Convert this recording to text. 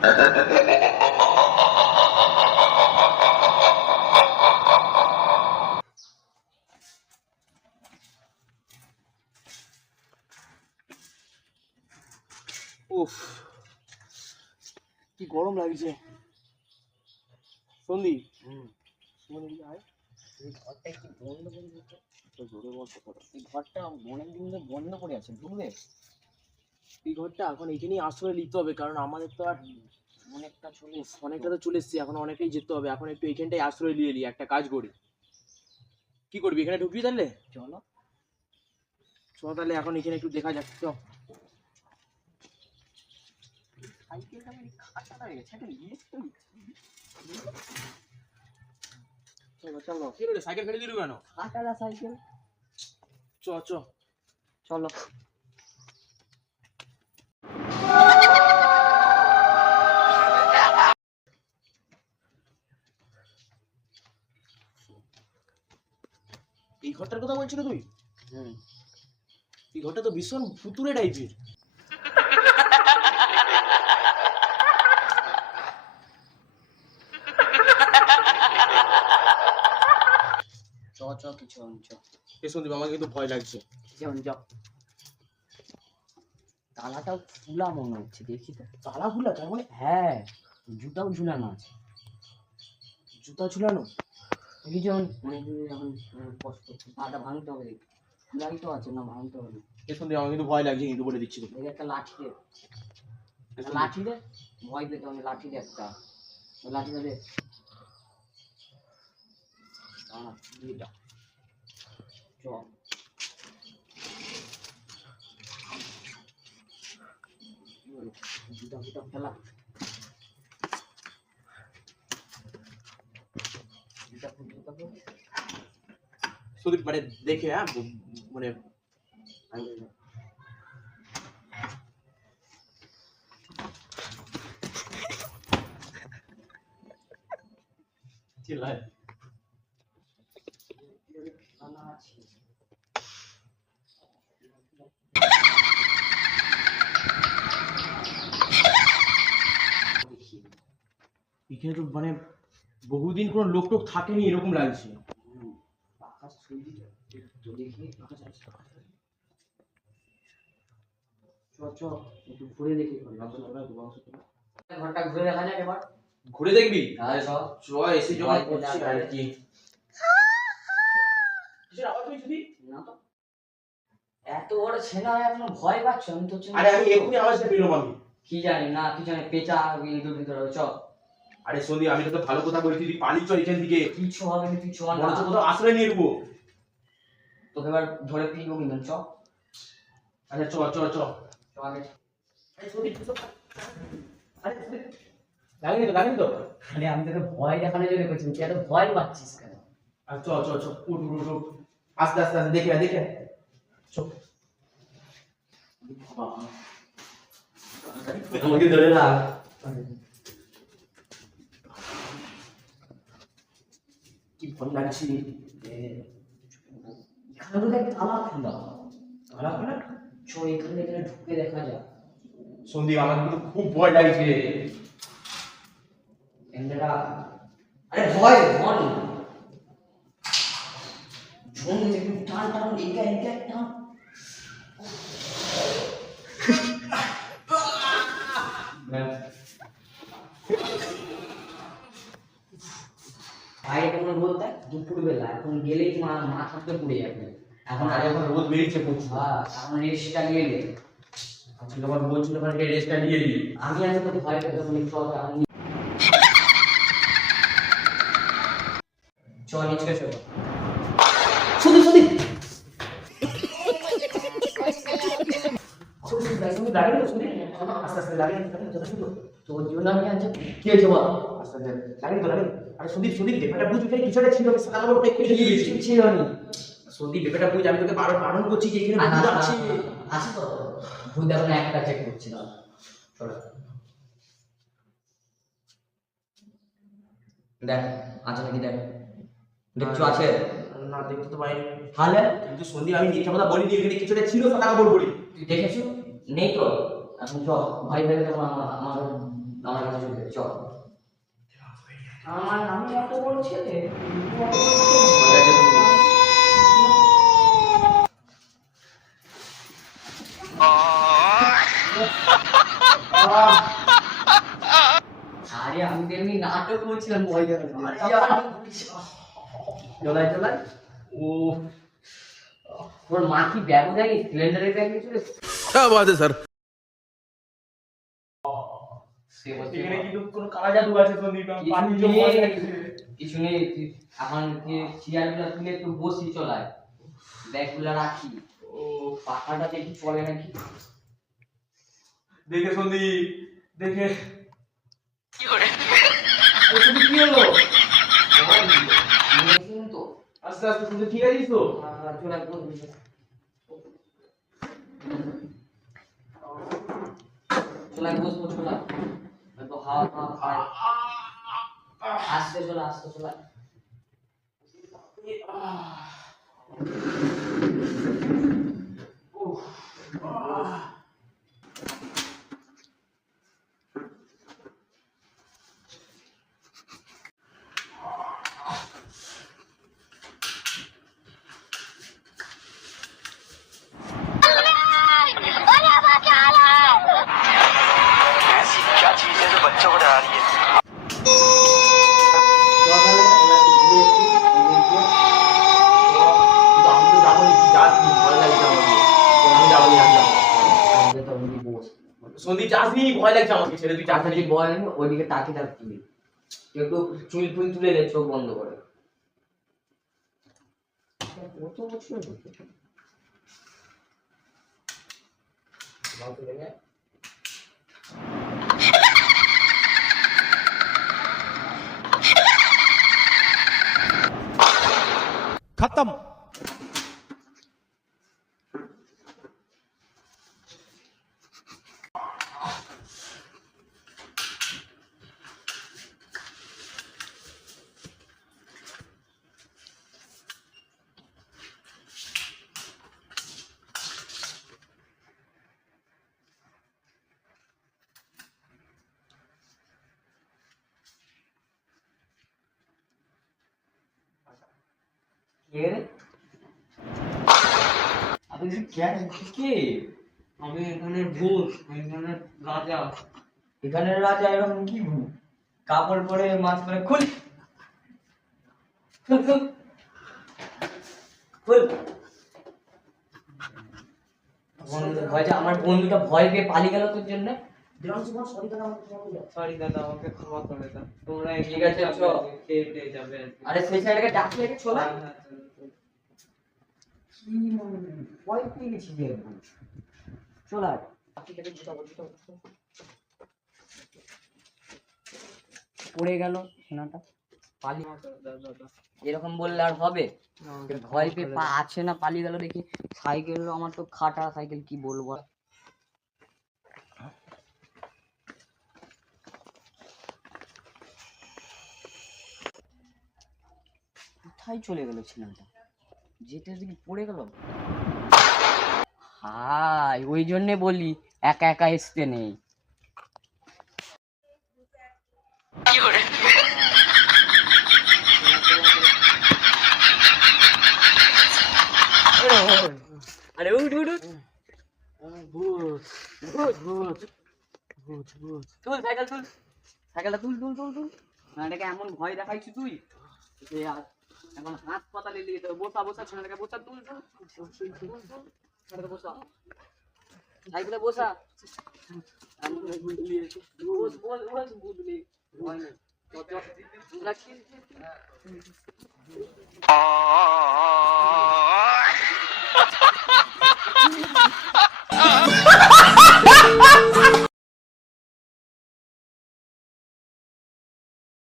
উফ, কি গরম লাগছে। সন্দীপ, ঘরটা একটু বন্ধ করে দিতে। জোরে বল কথাটা। এই ঘরটা অনেকদিন ধরে বন্ধ করে আছে, ঢুকবে? এই ঘরটা এখন এখানেই আশ্রয় নিতে হবে, কারণ আমাদের তো আর অনেকটা চলে অনেকটা তো চলে এসছি, এখন অনেকটাই যেতে হবে। এখন একটু এখানটাই আশ্রয় নিয়ে নিই, একটা কাজ করি। কি করবি, এখানে ঢুকবি তাহলে? চলো চ তাহলে এখন এখানে একটু দেখা যাক। চ সাইকেলটা মানে খাটা হয়ে গেছে, একটা লিফট তো চলো চলো। কি রে, সাইকেল ফেলে দিলু কেন? খাটালা সাইকেল। চ চ চলো। এই ঘরটার কথা বলছিল তুই? হুম, এই ঘরটা তো ভীষণ ফুতুরে টাইপের। চ চ কিছু চ। এ সন্দীপ, আমার কিন্তু ভয় লাগছে। যেমন চ। তালাটাও খোলা মনে হচ্ছে, দেখি তো। তালা খোলা তার মানে? হ্যাঁ, জুতাও ঝুলানো আছে। জুতা ঝুলানো? দেখি যেমন অনেকদিন এখন কষ্ট হচ্ছে, পাটা ভাঙতে হবে। দেখি খোলাই তো আছে, না ভাঙতে হবে। এ সন্দীপ, আমার কিন্তু ভয় লাগছে, কিন্তু বলে দিচ্ছি তোকে। দেখি একটা লাঠি দে, একটা লাঠি দে। ভয় পেতে হবে, লাঠি দে একটা। ওই লাঠিটা দে। দাঁড়া, দুইটা। চ। জুতা ফুটা ফেলা। জুতা ফুট। সন্দীপ মানে দেখে, হ্যাঁ মানে চিল্লায়। এখানে তো মানে বহুদিন কোনো লোক টোক থাকেনি এরকম লাগছে। আকাশ ছুঁই তো দেখি। চ একটু ঘুরে দেখি। ঘরটা ঘুরে দেখা যাক এবার। ঘুরে দেখবি? আরে সব চ, এসে জমা করছি আর কি। কিসের আওয়াজ হয়েছে তুই? না তো, এত বড় ছেলে হয় এখনো ভয় পাচ্ছ? আমি তো আরে আমি এক্ষুনি আওয়াজটা পেলাম আমি। কি জানি না, কি জানি পেঁচা ইঁদুর ভিতরে। চ। আরে সন্দীপ, আমি তোকে ভালো কথা বলছি, তুই পালি চ এখান থেকে। কিছু হবে না, তুই চ না। বরঞ্চ কোথাও আশ্রয় নিয়ে নেবো। তোকে এবার ধরে পিলবো কিন্তু। চ। আচ্ছা চ চ চ। চ আগে। আরে সন্দীপ, আরে সন্দীপ, লাগেনি তো? আরে আমি তোকে ভয় দেখানোর জন্য করছি, তুই এত ভয় পাচ্ছিস কেন? আর চ চ চ, উঠ উঠ উঠ। আস্তে আস্তে আস্তে, দেখে দেখে চ। আমাকে ধরে রাখ। কি ভয় লাগছে। এখানে তো দেখ তালা খোলা। তালা খোলা? চ এখানে ঢুকে দেখা যাক। সন্দীপ, আমার কিন্তু খুব ভয় লাগছে। এন্ডা আরে ভয় মন ঝুম থেকে টান টান একা টান। বাইরে কেমন রোদ দেখ, দুপুর বেলা এখন গেলেই মাথাতে পুড়ে যাবে। এখন আজ এখন রোদ বেরিয়েছে প্রচুর। এখন রেস্টটা নিয়ে নে। আজকে তোমার বলছিল ওখানে রেস্টটা নিয়ে নি। আমি আজ তো ভয় পেতাম না, চল নিচে চল। সন্দীপ সন্দীপ সন্দীপ, লাগে না সন্দীপ? আস্তে আস্তে, লাগে না? তোর জন্য আমি আজ কি হয়েছে বল? আস্তে আস্তে, লাগে তো লাগে। আরে সন্দীপ সন্দীপ, ব্যাপারটা বুঝ, এখানে কিছু একটা ছিল, আমি সাদা কাপড় একটু নিয়ে গেছি। কিছু ছিল না সন্দীপ, ব্যাপারটা বুঝ, আমি তোকে বারণ করছি যে এখানে ভূত আছে। আছে তো, ভূত দেখো না, একটা চেক করছিলাম। চলো দেখ আছে নাকি, দেখ দেখছো আছে না, দেখতে তো পাইনি। তাহলে কিন্তু সন্দীপ, আমি মিথ্যা কথা বলিনি, এখানে কিছু একটা ছিল সাদা কাপড় পরে। তুই দেখেছো? নেই তো। এখন চল, ভাই ভাই আমার আমার কাছে চল আমি এত বড় ছেলে আরে আমি তো এমনি নাটক করছিলাম ভয় চলাই চলাই ও ওর মা কি ব্যাগ দেয়নি সিলিন্ডারের ব্যাগ নিয়ে চলে क्या बात है सर এখানে কিন্তু কোনো কালা জাদু আছে সন্দীপ পানি কিছু নেই এখন চেয়ারগুলো তুলে একটু বসি চলায় ব্যাগগুলো রাখি ও পাখাটা দেখি চলে নাকি দেখে সন্দীপ দেখে কি হলো তো আস্তে আস্তে তুমি ঠিক আছিস তো চলে বসবো চলা তো হাওয়া খায় আস্তে চলা ऐसी क्या चीज है जो बच्चों को डरा रही है সন্দীপ যাসনি ভয় লাগছে আমাকে ছেড়ে তুই যাস যদি বল ওইদিকে তাকিয়ে থাকবি একটু চুল ফুল তুলে দে চোখ বন্ধ করে কত বছর खत्म আমি এখানে ভূত এখানে রাজা এখানে রাজা এরকম কি ভূত কাপড় পরে মাছ পরে খুল আমার বন্ধুটা ভয় পেয়ে পালিয়ে গেল তোর জন্য সরি দাদা আমাকে ক্ষমা করে দাও তোমরা ঠিক আছে, চলো। খেয়ে যাবে আরে সেই সাইডে ডাকলে চলা হ্যাঁ, কি ভয় পেয়ে গেছি যে চলা পড়ে গেল সোনাটা পালিয়ে এরকম বললে আর হবে ভয় পেয়ে পা আছে না পালিয়ে গেল দেখি সাইকেল আমার তো খাটা সাইকেল কি বলবো আর। কোথায় চলে গেল ছেলেটা যেতে দেখি পড়ে গেল হাই ওই জন্যে বলি একা একা আসতে নেই আরে উঠ উঠ উঠ ভূত ভূত ভূত ভূত ভূত তুল সাইকেল তুল সাইকেলটা তুল তুল তুল তুল এটাকে এমন ভয় দেখাইছিস তুই যে আর এখন হাসপাতালে নিয়ে যেতে বসা বসা ছেলেটাকে বসা তুল তুল ছেলেটাকে বসা সাইকেলে বসা বস বস বস বুঝলি ভয় নেই आ